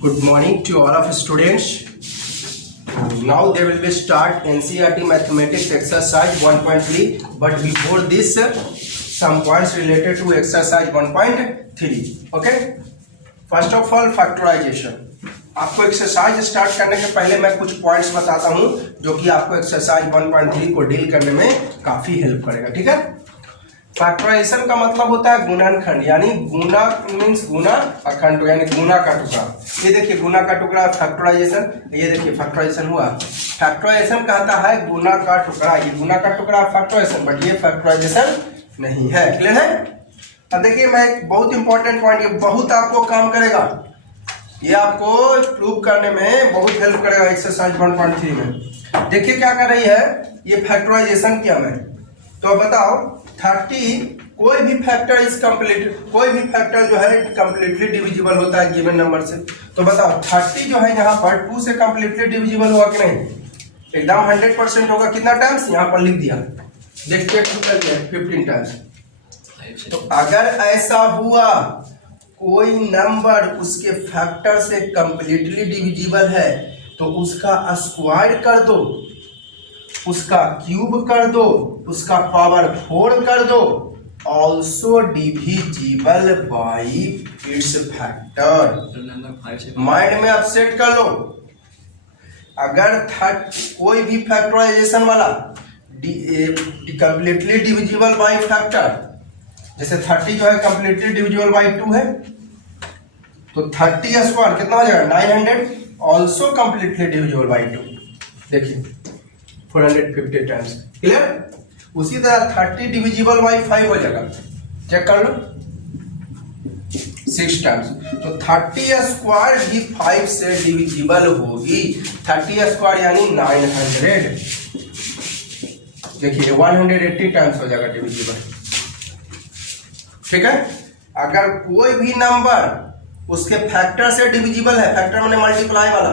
Good morning to all of students. Now they will be start NCERT Mathematics exercise 1.3. But before this, some points related to exercise 1.3. Okay. First of all, factorization. आपको exercise start करने के पहले मैं कुछ points बताता हूं जो कि आपको एक्सरसाइज 1.3 को डील करने में काफी हेल्प करेगा। ठीक है। फैक्टराइजेशन का मतलब होता है गुणनखंड, यानी गुना मीन्स गुना अखंड, यानी गुना का टुकड़ा। ये देखिए गुना का टुकड़ा फैक्टराइजेशन, ये देखिए फैक्टराइजेशन हुआ। फैक्टराइजेशन कहता है गुना का टुकड़ा, ये गुना का टुकड़ा फैक्टराइजेशन, बट ये फैक्टराइजेशन नहीं है। क्लियर है। अब देखिए मैं एक बहुत इंपॉर्टेंट पॉइंट, ये बहुत आपको काम करेगा, ये आपको प्रूव करने में बहुत हेल्प करेगा एक्सरसाइज 1.3 में। देखिए क्या कर रही है, ये फैक्टराइजेशन किया मैं, तो बताओ 30 कोई भी फैक्टर इज कंप्लीट, कोई भी फैक्टर जो है कंप्लीटली डिविजिबल होता है गिवन नंबर से। तो बताओ 30 जो है यहाँ पर 2 से कंप्लीटली डिविजिबल हुआ कि नहीं? एकदम 100% होगा। कितना टाइम्स यहाँ पर लिख दिया, देखिए 15 टाइम्स। तो अगर ऐसा हुआ कोई नंबर उसके फैक्टर से कंप्लीटली डिविजिबल है तो उसका स्क्वायर कर दो, उसका क्यूब कर दो, उसका पावर 4 कर दो, also divisible by its factor. Mind में अपसेट कर लो। अगर कोई भी फैक्टराइजेशन वाला कंप्लीटली डिविजिबल बाई फैक्टर, जैसे 30 जो है कंप्लीटली डिविजिबल बाई 2 है, तो 30 स्क्वायर कितना हो जाएगा 900, ऑल्सो कंप्लीटली डिविजिबल बाई 2। देखिए 450 टाइम्स। क्लियर। उसी तरह 30 डिविजिबल बाई 5 हो जाएगा, चेक कर लो 6 टाइम्स। तो 30 स्क्वायर भी 5 से डिविजिबल होगी। 30 स्क्वायर यानी 900। देखिए 180 टाइम्स हो जाएगा डिविजिबल। ठीक है। अगर कोई भी नंबर उसके फैक्टर से डिविजिबल है, फैक्टर माने मल्टीप्लाई वाला,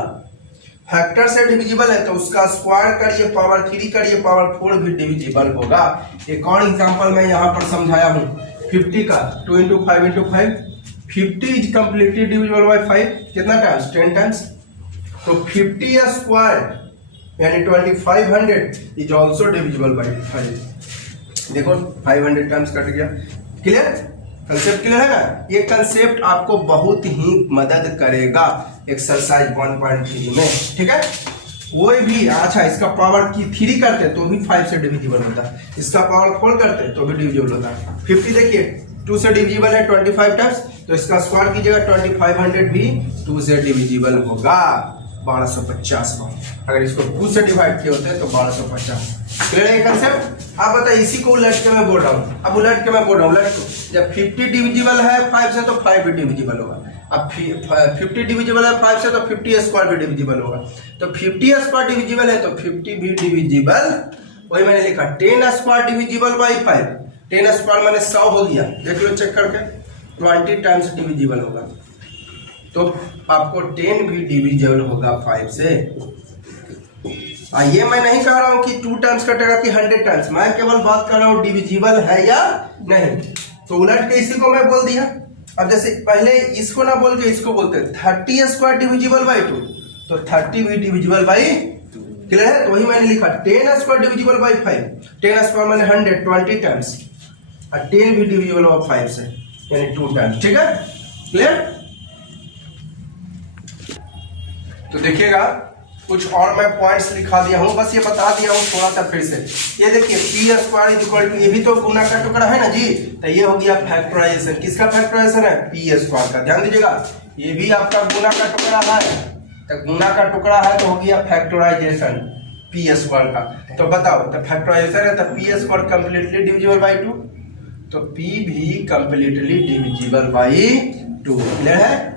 फैक्टर से डिविजिबल है तो उसका स्क्वायर करिए, पावर 3 करिए, पावर 4 भी डिविजिबल होगा। एक और एग्जांपल मैं यहाँ पर समझाया हूँ 50 का, 2 × 5 × 5, 50 इज कंप्लीटली डिविजिबल बाय 5, कितना टाइम्स 10 टाइम्स। तो 50 स्क्वायर यानी 2500 इज ऑल्सो डिविजिबल बाय 5। देखो 500 टाइम्स कट गया। क्लियर। कंसेप्ट क्लियर है ना। ये कंसेप्ट आपको बहुत ही मदद करेगा एक्सरसाइज 1.3 में। ठीक है। कोई भी, अच्छा इसका पावर की 3 करते तो भी 5 से डिविजिबल होता है, इसका पावर 4 करते तो भी डिविजिबल होता है। 50 देखिए 2 से डिविजिबल है 25 टाइम्स, तो इसका स्क्वायर कीजिएगा 2500 भी 2 से डिविजिबल होगा 1250 बार। अगर इसको 2 से डिवाइड किए होते हैं तो 1250। क्लियर है कंसेप्ट। आप बताइए, इसी को उलट के मैं बोल रहा हूँ, अब उलट के मैं बोल रहा हूँ, उलट को। जब 50 डिविजिबल है 5 से तो 5 भी डिविजिबल होगा। अब 50 डिविजिबल है 5 से तो 50 स्क्वायर भी डिविजिबल होगा। तो 50 स्क्वायर डिविजिबल है तो 50 भी डिविजिबल, वही मैंने लिखा 10 स्क्वायर डिविजिबल बाई 5। 10 स्क्वायर मैंने 100 हो गया, देख लो चेक करके, 20 टाइम्स डिविजिबल होगा। तो आपको 10 भी डिविजिबल होगा 5 से। ये मैं नहीं कह रहा हूं कि 2 टाइम्स कटेगा कि 100 टाइम्स, मैं केवल बात कर रहा हूं डिविजिबल है या नहीं। तो उलट के इसी को मैं बोल दिया। अब जैसे पहले इसको ना बोल के इसको बोलते 30 स्क्वायर डिविजिबल बाई 2, तो 30 भी डिविजिबल बाई 2। क्लियर है। तो वही मैंने लिखा 10 स्क्वायर डिविजिबल बाई 5, 10 स्क्वायर मैंने 100 20 टाइम्स, और 10 भी डिविजिबल होगा 5 से यानी 2 टाइम्स। ठीक है। क्लियर। तो देखिएगा कुछ और मैं पॉइंट्स लिखा दिया हूं, बस ये बता दिया हूं थोड़ा सा फिर से। ये देखिए P square is equal to, ये भी तो गुना का टुकड़ा है ना जी, तो ये हो गया फैक्टराइजेशन। किसका फैक्टराइजेशन है? पी स्क्वायर का। ध्यान दीजिएगा, ये भी आपका गुना का टुकड़ा है, तो गुना का टुकड़ा है तो हो गया फैक्टराइजेशन पी स्क्वायर का। तो बताओ, तो फैक्टराइजेशन है तो P square completely divisible by 2, तो पी भी कंप्लीटली डिविजिबल बाई 2। क्लियर है।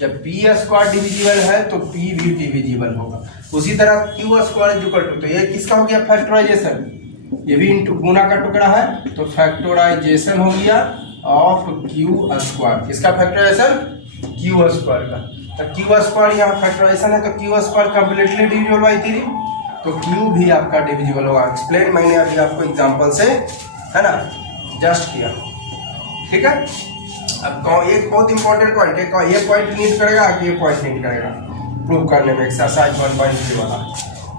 जब पी स्क्वायर डिविजिबल है तो पी भी डिविजिबल होगा। उसी तरह Q square is equal to, तो ये किसका हो गया फैक्टराइजेशन, ये भी इनटू गुना का टुकड़ा है, तो फैक्टराइजेशन हो गया ऑफ क्यू स्क्वायर। किसका फैक्टराइजेशन? क्यू स्क्वायर का। तो क्यू स्क्वायर यहाँ फैक्टराइजेशन है तो Q square completely divisible by 3, तो क्यू भी आपका डिविजिबल होगा। एक्सप्लेन मैंने अभी आपको एग्जांपल से, है ना, जस्ट किया। ठीक है। अब एक बहुत इंपॉर्टेंट पॉइंट है, ये पॉइंट नीड करेगा कि ये पॉइंट नीड करेगा प्रूव करने में एक्सरसाइज 1.3 वाला।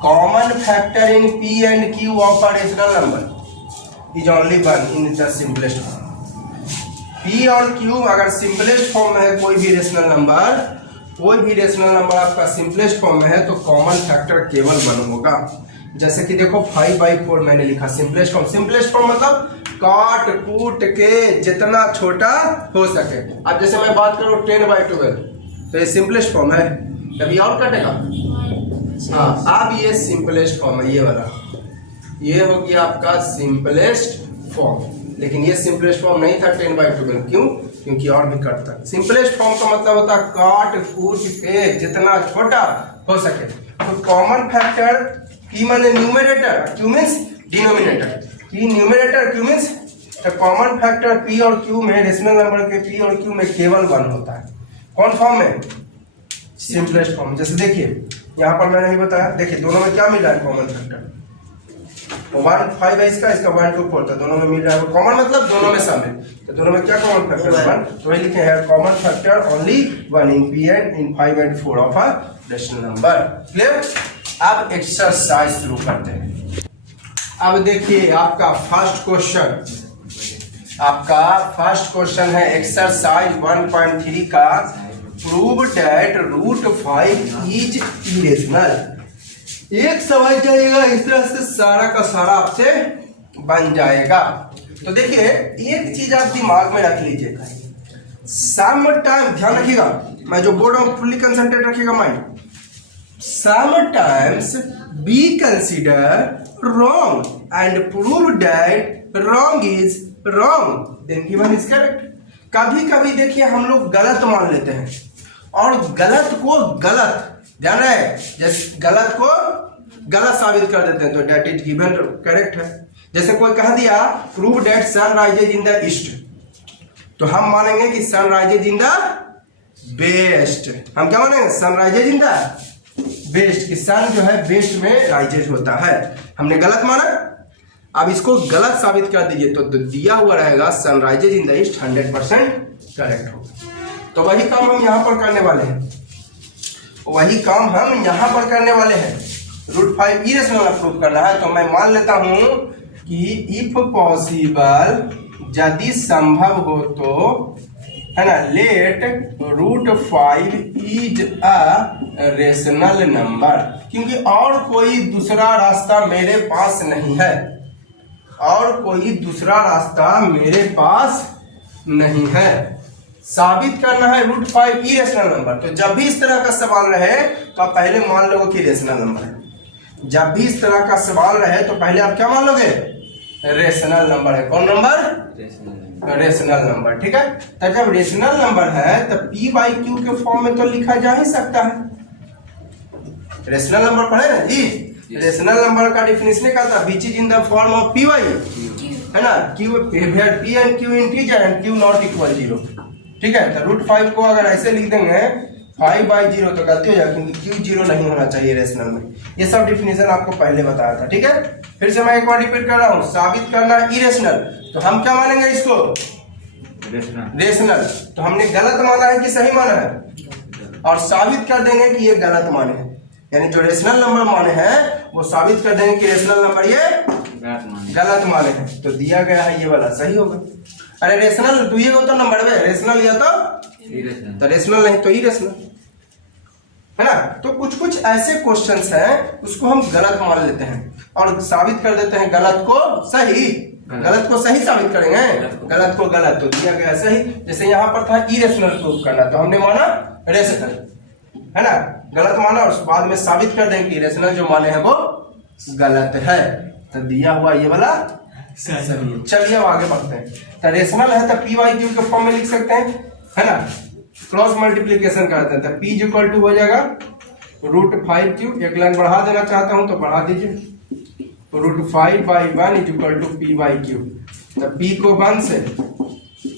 Common factor in P and Q of a rational number is only one in the simplest form. P और क्यू अगर सिंपलेस्ट फॉर्म में है, कोई भी रेशनल नंबर आपका सिंपलेस्ट फॉर्म में है तो कॉमन फैक्टर केवल 1 होगा। जैसे कि देखो 5/4 मैंने लिखा सिंपलेस्ट फॉर्म मतलब काट कूट के जितना छोटा हो सके। अब जैसे मैं बात करूं 10/12 तो ये सिंपलेस्ट फॉर्म है, कभी और कटेगा। हाँ, अब ये सिंपलेस्ट फॉर्म है, ये वाला ये हो गया आपका सिंपलेस्ट फॉर्म। लेकिन ये सिंपलेस्ट फॉर्म नहीं था 10/12, क्यों? क्योंकि और भी कटता है। सिंपलेस्ट फॉर्म का मतलब होता है काट कूट के जितना छोटा हो सके। तो कॉमन फैक्टर P माने numerator, Q means denominator. P numerator, Q means common factor P और Q में, रेशनल नंबर के P और Q में केवल 1 होता है। कौन फॉर्म में? Simplest form. जैसे देखिए यहाँ पर मैंने नहीं बताया, देखिए दोनों में क्या मिल रहा है कॉमन फैक्टर। 1 5 है इसका 1 2 4 था, दोनों में मिल रहा है। कॉमन मतलब दोनों में शामिल, तो दोनों में क्या कॉमन फैक्टर है? 1। तो वही लिखे हैं common factor only 1 in P and in 5 and 4 of a rational number. Clear? अब एक्सरसाइज शुरू करते हैं। अब देखिए आपका फर्स्ट क्वेश्चन है एक्सरसाइज 1.3 का। Prove that √5 is irrational. एक समझ जाएगा, इस तरह से सारा का सारा आपसे बन जाएगा। तो देखिए एक चीज आप दिमाग में रख लीजिएगा, सम टाइम ध्यान रखिएगा, मैं जो बोल रहा हूं फुल्ली कंसंट्रेट रखिएगा mind. Sometimes we consider wrong and prove that wrong is wrong, then given is correct। कभी कभी देखिए हम लोग गलत मान लेते हैं और गलत को गलत, ध्यान रहे, जैसे गलत को गलत साबित कर देते हैं तो that is given करेक्ट है। जैसे कोई कह दिया prove that sun rises in the east, तो हम मानेंगे कि sun rises in the west। हम क्या मानेंगे? sun rises in the west, की सन जो है वेस्ट में राइजेज होता है। हमने गलत माना, अब इसको गलत साबित कर दीजिए तो दिया हुआ रहेगा sun rises in the east 100% correct होगा। तो वही काम हम यहाँ पर करने वाले हैं, √5 इरेशनल प्रूफ करना है। तो मैं मान लेता हूं कि इफ पॉसिबल, यदि संभव हो तो, है ना, let √5 is a rational number. क्योंकि और कोई दूसरा रास्ता मेरे पास नहीं है, साबित करना है √5 इरेशनल नंबर। तो जब भी इस तरह का सवाल रहे तो आप पहले मान लोगे कि रेशनल नंबर है। जब भी इस तरह का सवाल रहे तो पहले आप क्या मान लोगे? रेशनल नंबर है। कौन नंबर? Rational number. ठीक है, तो जब रेशनल नंबर है तो P/Q के फॉर्म में तो लिखा जा ही सकता है। रेशनल नंबर पढ़े ना जी, रेशनल नंबर का डिफिनेशन क्या था? Which is in the form of P/, है ना, P and Q integer and Q not equal 0। ठीक है, तो √5 को अगर ऐसे लिख देंगे 5/0 तो गलती हो जाएगी, क्योंकि Q 0 नहीं होना चाहिए रेशनल में। ये सब डिफिनेशन आपको पहले बताया था। ठीक है, फिर से मैं एक बार रिपीट कर रहा हूँ, साबित करना इरेशनल, तो हम क्या मानेंगे इसको? रेशनल। तो हमने गलत माना है कि सही माना है? और साबित कर देंगे कि ये गलत माने हैं, यानी जो रेशनल नंबर माने हैं वो साबित कर देंगे कि रेशनल नंबर ये गलत माने हैं। तो दिया गया है ये वाला सही होगा। अरे रेशनल तो ये तो नंबर है, रेशनल या तो रेशनल नहीं तो इरेशनल, है ना। तो कुछ ऐसे क्वेश्चंस हैं उसको हम गलत मान लेते हैं और साबित कर देते हैं गलत को सही। गलत को सही साबित करेंगे, गलत को गलत, तो दिया गया सही। जैसे यहाँ पर था इरेशनल प्रूफ करना, तो हमने माना रेशनल, है ना, गलत माना और बाद में साबित कर दें कि रेशनल जो माने हैं वो गलत है, तो दिया हुआ ये वाला सही। चलिए अब आगे बढ़ते हैं। तो रेशनल है तो P/Q के फॉर्म में लिख सकते हैं, है ना, क्रॉस मल्टीप्लीकेशन करते हैं। तो P इक्वल टू हो जाएगा √5Q, एक लाइन बढ़ा देना चाहता हूं तो बढ़ा दीजिए, √5/1 इज इक्वल टू P/Q। तो P को 1 से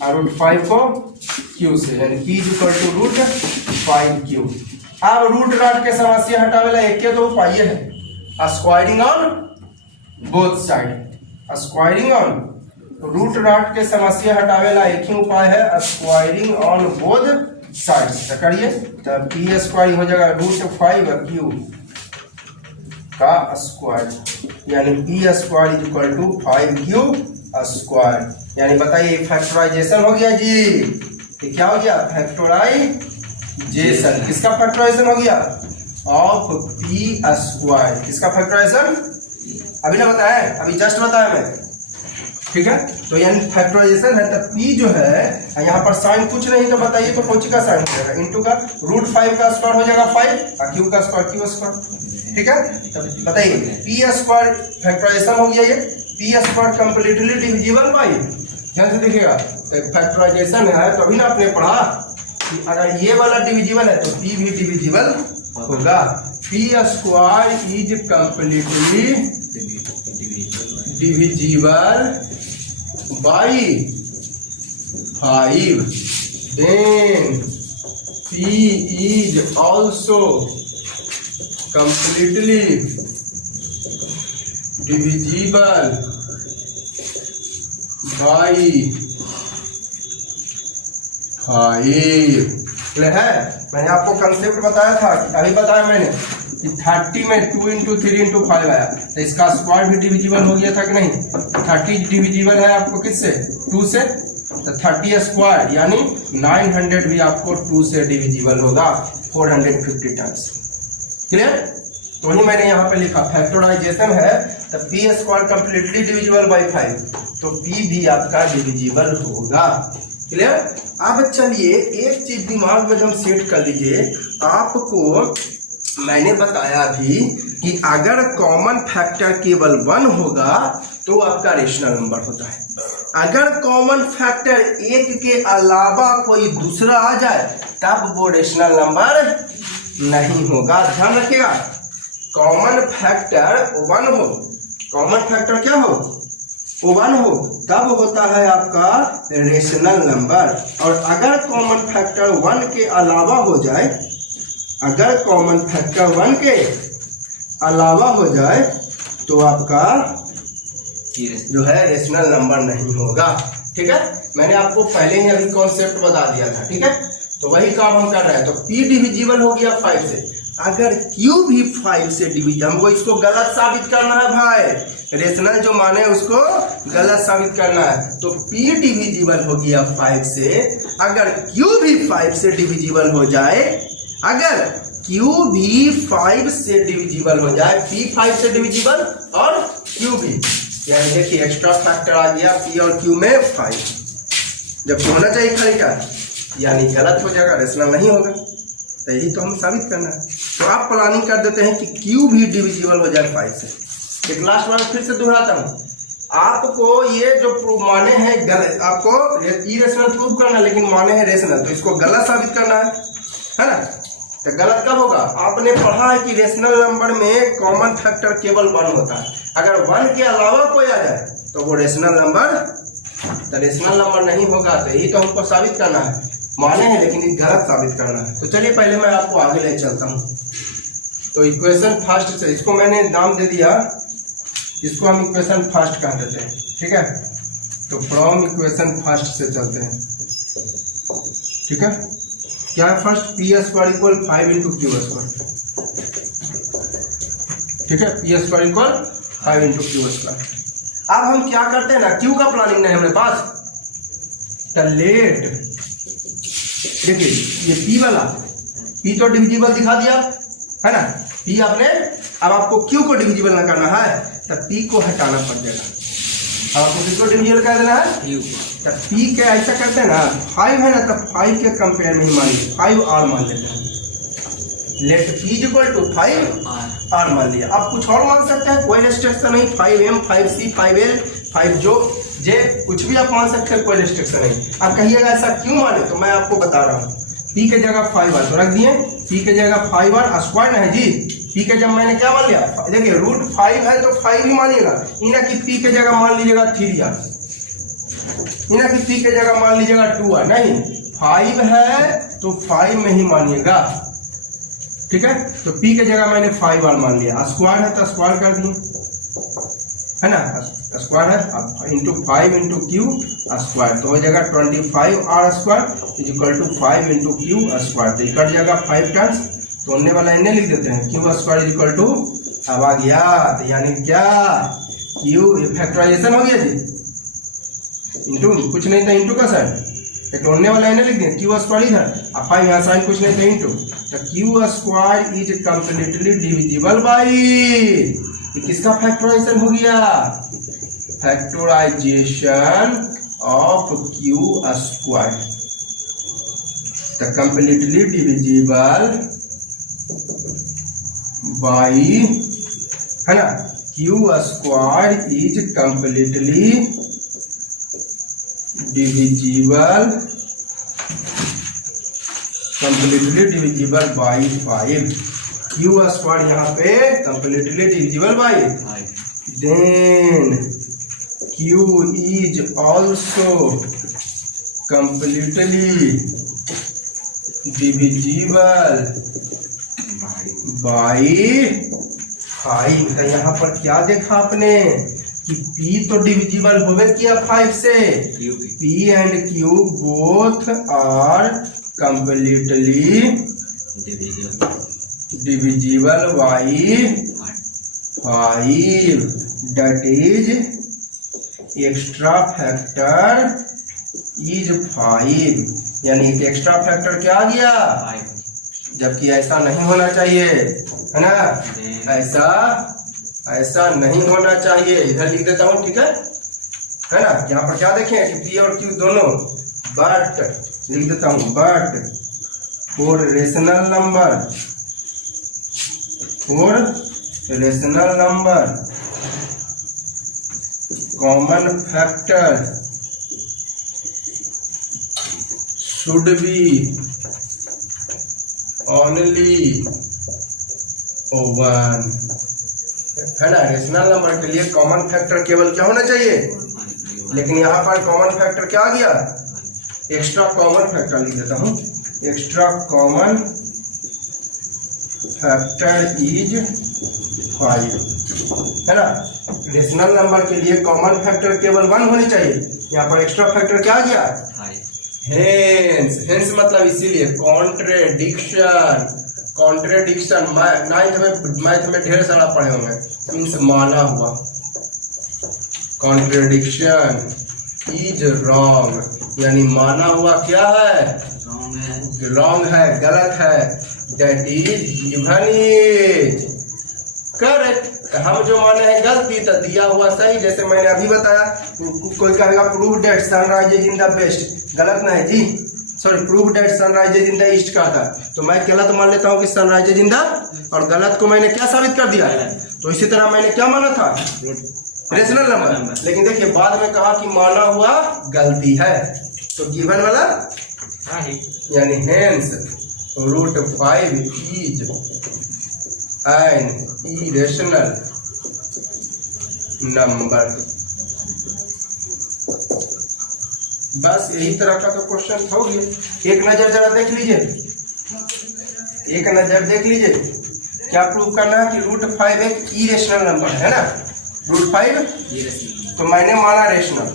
और √5 को Q से, यानी P is equal to √5Q। अब रूट राट के समस्या हटावेला एक के तो उपाय है, squaring on both side, squaring on root राट के समस्या हटावेला एक ही उपाय है, स्क्वायरिंग ऑन बोथ साइड्स। तो करिए, तो पी स्क्वायर हो जाएगा √5 क्यू का स्क्वायर, यानी P square is equal to 5q square. यानी बताइए फैक्टराइजेशन हो गया जी, ये क्या हो गया? फैक्टराइजेशन। किसका फैक्टराइजेशन हो गया? Of P square. किसका फैक्टराइजेशन? अभी ना बताया, अभी जस्ट बताया मैं, ठीक है। तो यानी फैक्टराइजेशन है, तो p जो है यहाँ पर साइन कुछ नहीं, तो बताइए तो कौन का साइन हो जाएगा? इनटू का √5 का स्क्वायर हो जाएगा 5 और q का स्क्वायर q स्क्वायर, ठीक है। तो बताइए पी स्क्वायर फैक्टराइजेशन हो गया, ये P square completely divisible by, ध्यान से देखिएगा। तो फैक्टराइजेशन है, तो अभी ना आपने पढ़ा कि अगर ये वाला डिविजिबल है तो p भी डिविजिबल होगा। P square is completely divisible by 5, then p is also completely divisible by 5। Clear है? मैंने आपको कंसेप्ट बताया था, अभी बताया मैंने कि 30 में 2 × 3 × 5 आया, तो इसका स्क्वायर भी डिविजिबल हो गया था कि नहीं? 30 डिविजिबल है आपको किससे? 2 से, तो 30 स्क्वायर यानी 900 भी आपको 2 से डिविजिबल होगा, 450 टाइम्स। क्लियर? तो वही मैंने यहाँ पे लिखा फैक्टराइजेशन है, तो P square completely divisible by 5, तो पी भी आपका डिविजिबल होगा। क्लियर? अब चलिए एक चीज दिमाग में जब सेट कर लीजिए, आपको मैंने बताया भी कि अगर कॉमन फैक्टर केवल 1 होगा तो आपका रेशनल नंबर होता है। अगर कॉमन फैक्टर 1 के अलावा कोई दूसरा आ जाए तब वो रेशनल नंबर नहीं होगा। ध्यान रखिएगा, कॉमन फैक्टर 1 हो, कॉमन फैक्टर क्या हो? 1 हो, तब होता है आपका रेशनल नंबर। और अगर कॉमन फैक्टर 1 के अलावा हो जाए, अगर कॉमन फैक्टर 1 के अलावा हो जाए तो आपका जो है रेशनल नंबर नहीं होगा। ठीक है, मैंने आपको पहले ही अभी कॉन्सेप्ट बता दिया था। ठीक है, तो वही काम हम कर रहे हैं। तो P डिविजिबल हो गया 5 से, अगर Q भी 5 से डिविजिबल, हमको इसको गलत साबित करना है भाई, रेशनल जो माने उसको गलत साबित करना है। तो P डिविजिबल हो गया 5 से, अगर Q भी 5 से डिविजिबल हो जाए, अगर Q भी 5 से डिविजिबल हो जाए, P 5 से डिविजिबल और Q भी, यानी देखिए एक्स्ट्रा फैक्टर आ गया P और Q में 5, जबकि होना चाहिए खाली का, यानी गलत हो जाएगा, रेशनल नहीं होगा। तो यही तो हम साबित करना है। तो आप प्लानिंग कर देते हैं कि Q भी डिविजिबल हो जाए 5 से। एक लास्ट बार फिर से दोहराता हूँ, आपको ये जो प्रूव माने हैं गलत, आपको इरेशनल प्रूव करना है लेकिन माने हैं रेशनल, तो इसको गलत साबित करना है ना। तो गलत कब होगा? आपने पढ़ा है कि रेशनल नंबर में कॉमन फैक्टर केवल 1 होता है, अगर 1 के अलावा कोई आ जाए तो वो रेशनल नंबर, तो रेशनल नंबर नहीं होगा। तो यही तो हमको साबित करना है, माने हैं लेकिन गलत साबित करना है। तो चलिए पहले मैं आपको आगे ले चलता हूँ। तो इक्वेशन फर्स्ट से, इसको मैंने नाम दे दिया, इसको हम इक्वेशन फर्स्ट कह देते हैं। ठीक है, तो फ्रॉम इक्वेशन फर्स्ट से चलते हैं। ठीक है, क्या है first? P square equal 5 × Q square. ठीक है, P square equal 5 × Q square. अब हम क्या करते हैं ना, Q का प्लानिंग नहीं हमारे पास, तो लेट, देखिए ये P वाला, P तो डिविजिबल दिखा दिया है ना, P आपने, अब आपको Q को डिविजिबल ना करना है तो P को हटाना पड़ जाएगा। अब आपको किसको डिविजिबल कर देना है? Q को। तो P के ऐसा करते हैं ना, 5 है ना, तो 5 के कंपेयर में ही मान लीजिए 5 R मान लेते हैं। Let P equal to 5 R मान लिया। आप कुछ और मान सकते हैं, कोई रेस्ट्रिक्शन नहीं, 5M 5C 5L 5 जो जे कुछ भी आप मान सकते हैं, कोई रेस्ट्रिक्शन नहीं। आप कहिएगा ऐसा क्यों माने, तो मैं आपको बता रहा हूँ। P के जगह 5R तो रख दिए, P के जगह 5R स्क्वायर है जी। P के जब मैंने क्या मान लिया, देखिए √5 है तो 5 ही मानिएगा, इना कि P के जगह मान लीजिएगा 3R, इना कि P के जगह मान लीजिएगा 2R, नहीं 5 है तो 5 में ही मानिएगा। ठीक है, तो P के जगह मैंने 5R मान लिया, स्क्वायर है तो स्क्वायर कर दिए, है ना, स्क्वायर है, अब इंटू 5 इंटू क्यू स्क्वायर, तो हो जाएगा 25r square is equal to 5 into Q square, तो कट जाएगा 5 टाइम्स, तो होने वाला इन्हें लिख देते हैं Q square is equal to, अब आ गया, तो यानी क्या क्यू फैक्टराइजेशन हो गया जी, इंटू कुछ नहीं था इंटू का साइन, एक होने वाला इन्हें लिख दें क्यू स्क्वायर इधर, अब 5 यहाँ साइन कुछ नहीं था इंटू, तो Q square is completely divisible by, ये किसका फैक्टराइजेशन हो गया, फैक्टराइजेशन ऑफ क्यू स्क्वायर, तो कंप्लीटली डिविजिबल बाई, है ना, Q square is completely divisible by 5, Q square यहाँ पे completely divisible by, then Q is also completely divisible by 5, तो यहाँ पर क्या देखा आपने कि P तो डिविजिबल होवे किया 5 से, P and Q both are completely divisible by 5, that is extra factor is 5, यानी एक एक्स्ट्रा फैक्टर क्या आ गया, जबकि ऐसा नहीं होना चाहिए, है ना, ऐसा नहीं होना चाहिए, इधर लिख देता हूँ, ठीक है ना, यहाँ पर क्या देखें कि P और Q दोनों, बट लिख देता हूँ, but for rational number common factor should be only 1, है ना, रेशनल नंबर के लिए कॉमन फैक्टर केवल क्या होना चाहिए, लेकिन यहाँ पर कॉमन फैक्टर क्या आ गया, एक्स्ट्रा कॉमन फैक्टर लिख देता हूँ, एक्स्ट्रा कॉमन फैक्टर इज 5, है ना, रेशनल नंबर के लिए कॉमन फैक्टर केवल 1 होनी चाहिए, यहाँ पर एक्स्ट्रा फैक्टर क्या आ गया, हेंस मतलब इसीलिए कॉन्ट्रेडिक्शन मैथ में ढेर सारा पढ़े होंगे, मीन्स माना हुआ, कॉन्ट्रेडिक्शन इज रॉन्ग, यानी माना हुआ क्या है, रॉन्ग है, गलत है, that is given is correct, हम जो माने हैं गलती तो दिया हुआ सही, जैसे मैंने अभी बताया, कोई कहेगा prove that sunrise is in the west, गलत ना है जी, sorry prove that sunrise is in the east का था, तो मैं गलत मान लेता हूँ कि सनराइज इज इन द, और गलत को मैंने क्या साबित कर दिया, तो इसी तरह मैंने क्या माना था, रेशनल नंबर, लेकिन देखिए बाद में कहा कि माना हुआ गलती है, तो गिवन वाला यानी hence √5 is an irrational number, बस यही तरह का तो क्वेश्चन हो गया, एक नजर जरा देख लीजिए, एक नजर देख लीजिए, क्या प्रूव करना है कि √5 एक इरेशनल नंबर है ना, √5 तो मैंने माना रेशनल,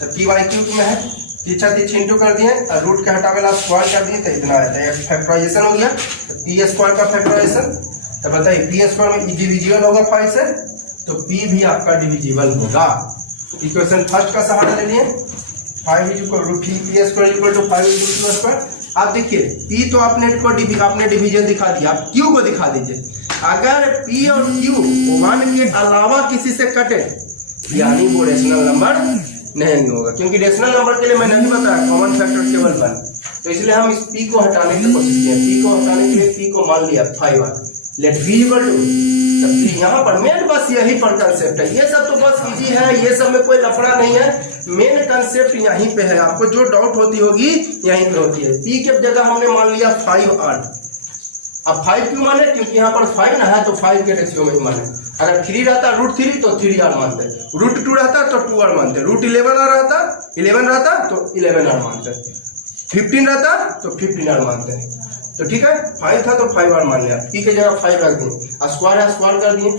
तो पी वाई क्यूब में है, पीछा तीछे इंटू कर दिए और रूट के हटावेला स्क्वायर कर दिए, तो इतना आता है, फैक्टराइजेशन हो गया, तो पी स्क्वायर का फैक्टराइजेशन, तो बताइए पी स्क्वायर में डिविजिबल होगा 5 से, तो पी भी आपका डिविजिबल होगा, इक्वेशन फर्स्ट का सहारा ले लिए, 5 is equal to P square equal to 5 into Q square, आप देखिए पी तो आपने डिवीजन दिखा दिया, आप क्यू को दिखा दीजिए, अगर पी और क्यू 1 के अलावा किसी से कटे यानी वो रेशनल नंबर नहीं होगा, क्योंकि रेशनल नंबर के लिए मैंने नहीं बताया कॉमन फैक्टर केवल 1, तो इसलिए हम इस पी को हटाने की कोशिश किए, पी को हटाने के लिए पी को मान लिया 5 लेट बी इक्वल टू, यहाँ पर मेन बस यही पर कंसेप्ट है, ये सब तो बस इजी है, ये सब में कोई लफड़ा नहीं है, मेन कंसेप्ट यहीं पे है, आपको जो डाउट होती होगी यहीं पे होती है, पी के जगह हमने मान लिया 5r, अब 5 क्यों माने, क्योंकि यहाँ पर 5 ना है तो 5 के रेशियो में ही माने, अगर 3 रहता √3 तो 3r मानते, √2 रहता तो 2r मानते, √11 रहता तो 11r मानते, 15 रहता तो 15r मानते हैं, तो ठीक है 5 था तो 5r मान लिया, पी के जगह 5 रख दिए, स्क्वायर है स्क्वायर कर दिए,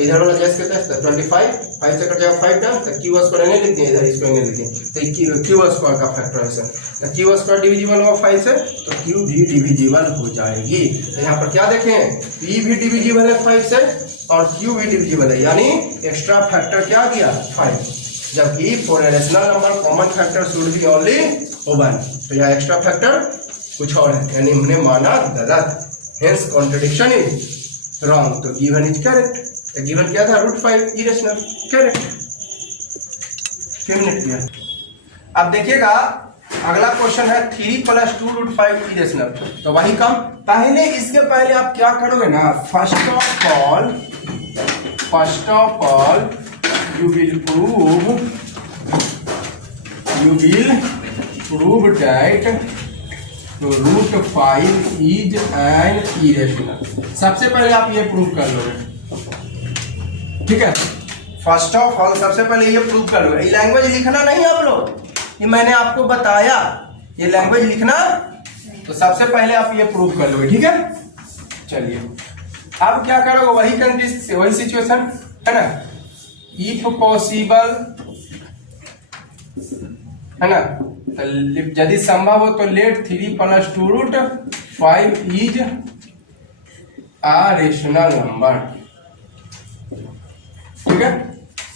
इधर वाला गैस कितना है 25, 5 से कट जाएगा 5 टाइम, तो क्यू स्क्वायर नहीं लिखते हैं, इधर इसको नहीं लिखते हैं, तो क्यू स्क्वायर का फैक्टराइजेशन, तो क्यू स्क्वायर डिविजिबल होगा 5 से, तो क्यू भी डिविजिबल हो जाएगी। तो यहाँ पर क्या देखें, पी भी डिविजिबल है 5 से और क्यू भी डिविजिबल है, यानी एक्स्ट्रा फैक्टर क्या दिया 5, जबकि for a rational number common factor should be only 1, तो यहाँ एक्स्ट्रा फैक्टर कुछ और है, यानी हमने माना गलत, हेंस कॉन्ट्रडिक्शन इज रॉन्ग, तो गिवन इज करेक्ट। गिवन क्या था √5 इरेशनल, करेक्ट। किया। अब देखिएगा अगला क्वेश्चन है 3 + 2 √5 इरेशनल, तो वही काम, पहले इसके पहले आप क्या करोगे ना, first of all you will prove that √5 is an irrational. सबसे पहले आप ये प्रूव कर लोगे, ठीक है। फर्स्ट ऑफ ऑल सबसे पहले ये प्रूव कर लोगे, ये लैंग्वेज लिखना नहीं आप लोग, ये मैंने आपको बताया, ये लैंग्वेज लिखना, तो सबसे पहले आप ये प्रूव कर लोगे, ठीक है। चलिए अब क्या करोगे, वही कंडीशन, वही सिचुएशन है ना, इफ पॉसिबल है ना, यदि संभव हो तो let 3 + 2 √5 is a rational number, ठीक है।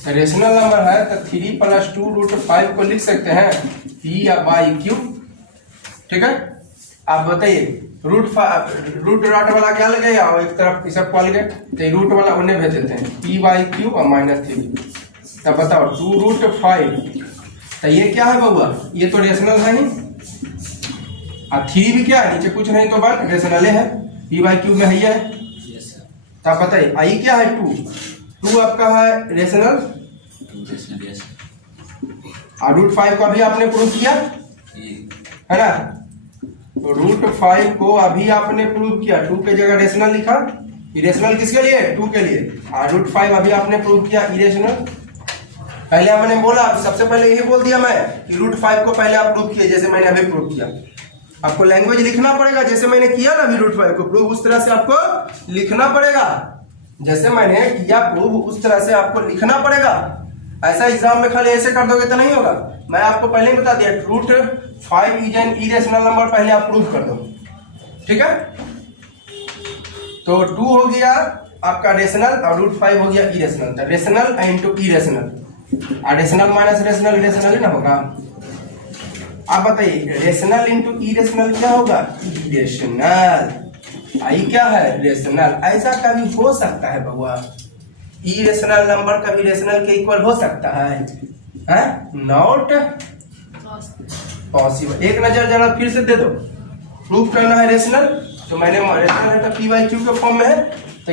रेशनल नंबर है तो 3 + 2 √5 को लिख सकते हैं P/Q, ठीक है। आप बताइए रूट वाला क्या लगेगा, और एक तरफ इस सब कॉल गए, तो रूट वाला उन्हें भेज देते हैं P/Q और -3, तब बताओ 2 √5, तो ये क्या है बउआ, ये तो रेशनल है ही, और 3 भी क्या है, नीचे कुछ नहीं तो बन रेशनल है, P/Q में है, तब बताइए आई क्या है 2 आपका है रेशनल, और √5 को अभी आपने प्रूव किया है ना, तो √5 को अभी आपने प्रूव किया, 2 के जगह रेशनल लिखा, इरेशनल किसके लिए 2 के लिए, और √5 अभी आपने प्रूव किया इरेशनल। पहले मैंने बोला, सबसे पहले यही बोल दिया मैं कि √5 को पहले आप प्रूव किए, जैसे मैंने अभी प्रूव किया। आपको लैंग्वेज लिखना पड़ेगा, जैसे मैंने किया ना अभी √5 को प्रूव, उस तरह से आपको लिखना पड़ेगा, जैसे मैंने किया प्रूव उस तरह से आपको लिखना पड़ेगा। ऐसा एग्जाम में खाली ऐसे कर दोगे तो नहीं होगा, मैं आपको पहले ही बता दिया √5 इज एन इरेशनल नंबर, पहले आप प्रूव कर दो, ठीक है। तो 2 हो गया आपका रेशनल और √5 हो गया इरेशनल, तो रेशनल इंटू इरेशनल, और रेशनल माइनस रेशनल रेशनल ही ना होगा। आप बताइए रेशनल इंटू इरेशनल क्या होगा, इरेशनल, आई क्या है रेशनल। ऐसा कभी हो सकता है बउआ, इरेशनल नंबर कभी रेशनल के इक्वल हो सकता है, नॉट पॉसिबल। एक नजर जरा फिर से दे दो, प्रूफ करना है रेशनल, तो मैंने रेशनल है तो P/Q के फॉर्म में है, तो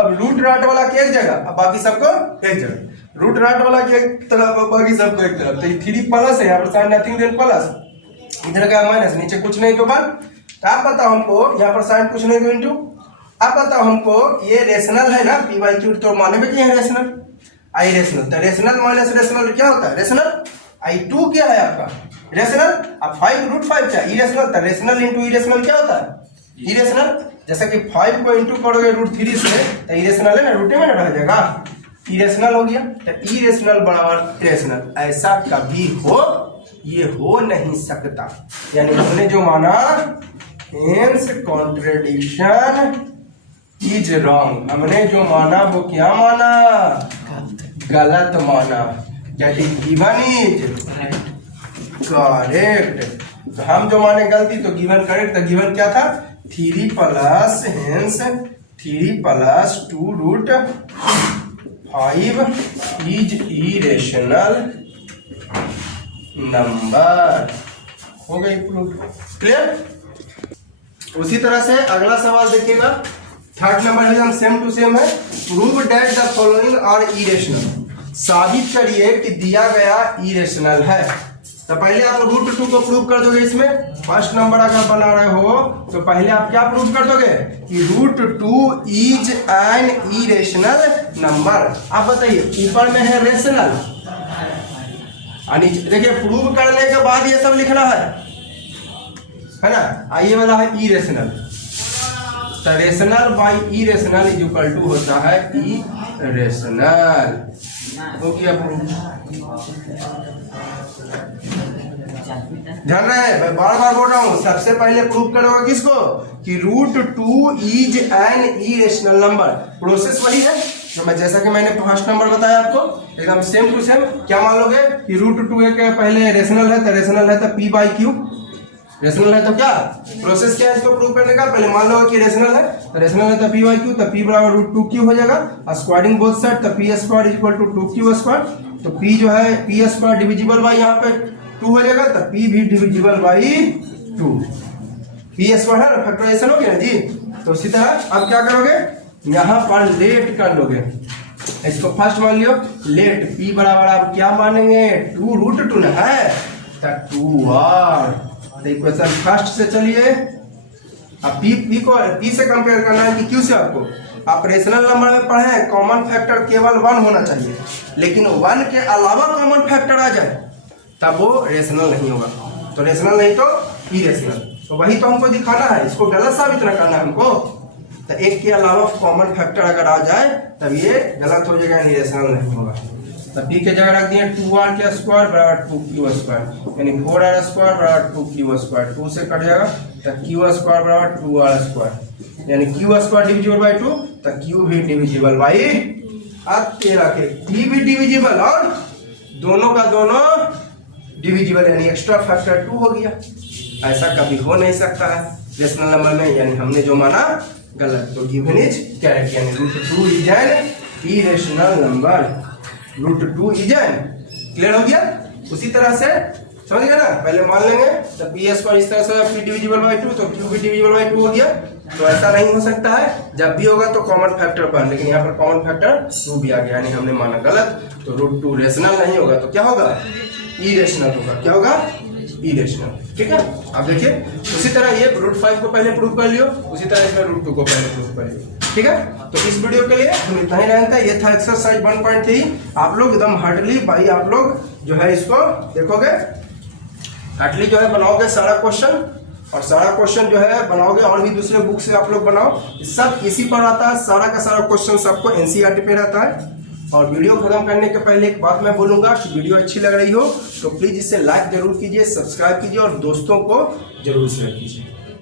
अब रूट राट वाला के एक जगह, अब बाकी सबको एक जगह, रूट राट वाला के एक तरफ, बाकी सबको एक तरफ, तो 3 प्लस है यहाँ पर, साइन नथिंग देन प्लस, इधर का माइनस, नीचे कुछ नहीं तो बन। तो आप बताओ हमको, यहाँ पर साइन कुछ नहीं तो इंटू, आप बताओ हमको ये रेशनल है ना, P/Q तो माने में क्या है रेशनल, आई रेशनल, तो रेशनल माइनस रेशनल क्या होता है रेशनल, I2 क्या है आपका रेशनल, अब 5 √5 क्या इरेशनल, तो रेशनल इंटू इरेशनल क्या होता है इरेशनल। जैसा कि 5 को इंटू करोगे √3 से, तो इरेशनल है ना, रूटे में ना रह जाएगा, इरेशनल हो गया, तो इरेशनल बराबर रेशनल। ऐसा कभी हो, ये हो नहीं सकता, यानी हमने जो माना हेंस कॉन्ट्रडिक्शन इज रॉन्ग, हमने जो माना वो क्या माना, गलत माना, that is given is correct. तो हम जो माने गलती, तो गिवन करेक्ट, तो गिवन क्या था 3 plus hence 3 + 2 √5 is irrational number, हो गई प्रूफ, क्लियर। उसी तरह से अगला सवाल देखिएगा, 3rd नंबर एकदम सेम टू सेम है, prove that the following are irrational, साबित करिए कि दिया गया इरेशनल है। तो पहले आप √2 को प्रूव कर दोगे, इसमें फर्स्ट नंबर अगर बना रहे हो तो पहले आप क्या प्रूव कर दोगे कि √2 इज एन इरेशनल नंबर। आप बताइए ऊपर में है रेशनल, देखिए प्रूव करने के बाद ये सब लिखना है ना, आइए वाला है इरेशनल, तो rational by irrational is equal to होता है रेशनल हो गया प्रूफ। ध्यान रहे, मैं बार बार बोल रहा हूँ, सबसे पहले प्रूफ करोगे किसको कि √2 is an irrational number. Process वही है तो मैं जैसा कि मैंने फर्स्ट नंबर बताया आपको एकदम सेम टू सेम। क्या मान लोगे कि √2 के पहले रेशनल है तो p/q रेशनल है तो क्या प्रोसेस क्या है इसको प्रूव करने का, पहले मान लो कि रेशनल है तो p/q तो p बराबर √2q हो जाएगा। स्क्वायरिंग बोथ साइड तो p² = 2q²। तो p जो है p² डिविजिबल बाई यहाँ पे 2 हो जाएगा तो p भी डिविजिबल बाई 2। p² है ना, फैक्टराइजेशन हो गया ना जी। तो इसी तरह अब क्या करोगे, यहाँ पर लेट कर लोगे, इसको फर्स्ट मान लियो लेट p बराबर आप क्या मानेंगे 2√2 ना है तो 2r। तो इक्वेशन फर्स्ट से चलिए, अब p को p से कंपेयर करना है कि q से। आपको आप रेशनल नंबर में पढ़े हैं कॉमन फैक्टर केवल 1 होना चाहिए, लेकिन 1 के अलावा कॉमन फैक्टर आ जाए तब वो रेशनल नहीं होगा। तो रेशनल नहीं तो इरेशनल, तो वही तो हमको दिखाना है, इसको गलत साबित न करना है हमको। तो एक के अलावा कॉमन फैक्टर अगर आ जाए तब ये गलत हो जाएगा, इरेशनल नहीं होगा। तो p के जगह रख दिए 2r² बराबर 2q², यानी 4r² बराबर 2q²। 2 से कट जाएगा तो q² बराबर 2r², यानी q² डिविजिबल बाई 2 तो q भी डिविजिबल बाई। अब तेरा के p भी डिविजिबल और दोनों का दोनों डिविजिबल, यानी एक्स्ट्रा फैक्टर 2 हो गया। ऐसा कभी हो नहीं सकता है रेशनल नंबर में, यानी हमने जो माना गलत। तो गिवन इज करेक्ट, यानी √2 is an irrational number. √2 is an, clear हो गया। उसी तरह से समझ गए ना, पहले मान लेंगे तो p² इस तरह से p डिविजिबल बाई 2 तो q भी डिविजिबल बाई 2 हो गया। तो ऐसा नहीं हो सकता है, जब भी होगा तो कॉमन फैक्टर पर, लेकिन यहाँ पर कॉमन फैक्टर 2 भी आ गया, यानी हमने माना गलत। तो √2 रेशनल नहीं होगा तो क्या होगा इरेशनल होगा। क्या होगा इरेशनल, ठीक है। अब देखिए उसी तरह ये √5 को पहले प्रूव कर लियो, उसी तरह इसमें √2 को पहले प्रूव कर लियो, ठीक है। तो इस वीडियो के लिए हम इतना ही रहता है। ये था एक्सरसाइज 1.3। आप लोग एकदम हार्डली भाई आप लोग जो है इसको देखोगे, हार्डली जो है बनाओगे सारा क्वेश्चन, और सारा क्वेश्चन जो है बनाओगे और भी दूसरे बुक से आप लोग बनाओ, सब इसी पर आता है। सारा का सारा क्वेश्चन आपको एनसीईआरटी पे रहता है। और वीडियो खत्म करने के पहले एक बात मैं बोलूंगा कि वीडियो अच्छी लग रही हो तो प्लीज इसे लाइक जरूर कीजिए, सब्सक्राइब कीजिए और दोस्तों को जरूर शेयर कीजिए।